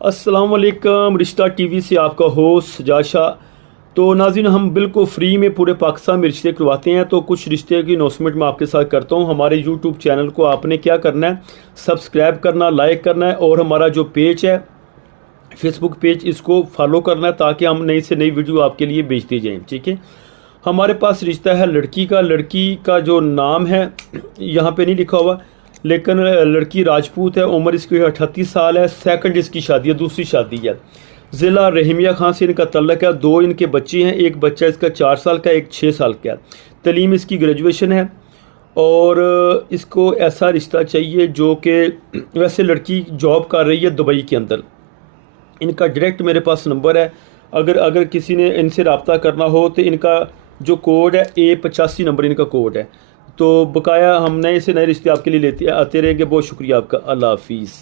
अस्सलाम वालेकुम। रिश्ता टीवी से आपका होस्ट जाशा। तो नाज़रीन, हम बिल्कुल फ्री में पूरे पाकिस्तान में रिश्ते करवाते हैं। तो कुछ रिश्ते की अनाउंसमेंट मैं आपके साथ करता हूँ। हमारे यूट्यूब चैनल को आपने क्या करना है, सब्सक्राइब करना, लाइक करना है, और हमारा जो पेज है फेसबुक पेज, इसको फॉलो करना है ताकि हम नई से नई वीडियो आपके लिए भेजते जाएँ। ठीक है। हमारे पास रिश्ता है लड़की का। लड़की का जो नाम है यहाँ पे नहीं लिखा हुआ, लेकिन लड़की राजपूत है। उम्र इसकी 38 साल है। सेकंड इसकी शादी है, दूसरी शादी है। ज़िला रहीमिया खां से इनका तल्लक है। दो इनके बच्चे हैं, एक बच्चा इसका 4 साल का, एक 6 साल का है। तलीम इसकी ग्रेजुएशन है। और इसको ऐसा रिश्ता चाहिए जो कि, वैसे लड़की जॉब कर रही है दुबई के अंदर। इनका डायरेक्ट मेरे पास नंबर है। अगर किसी ने इनसे रब्ता करना हो तो इनका जो कोड है A85 नंबर इनका कोड है। तो बकाया हम नए से नए रिश्ते आपके लिए लेते आते रहेंगे। बहुत शुक्रिया आपका। अल्लाह हाफिज़।